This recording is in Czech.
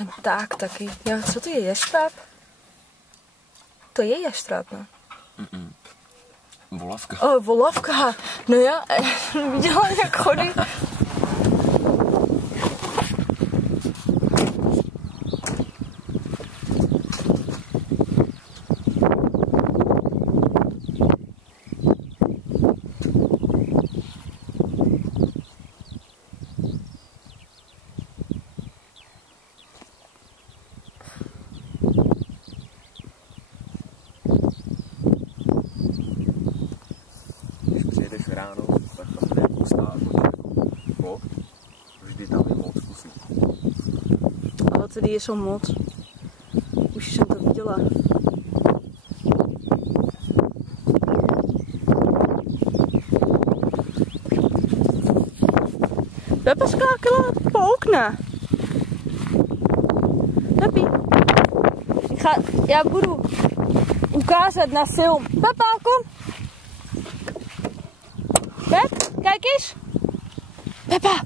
Ten pták taky. Jo, co to je, ještráp? To je ještráp, ne? Volavka. O, volavka. No já viděla, jak chodí. Ráno, tak tam je pustá blok, vždy tam je moc kusů. Ale tady jsou moc. Už jsem to viděla. Pepa skákala po okna. Pepi, já budu ukázat na film. Pepa, kom! Pep, kijk eens. Peppa.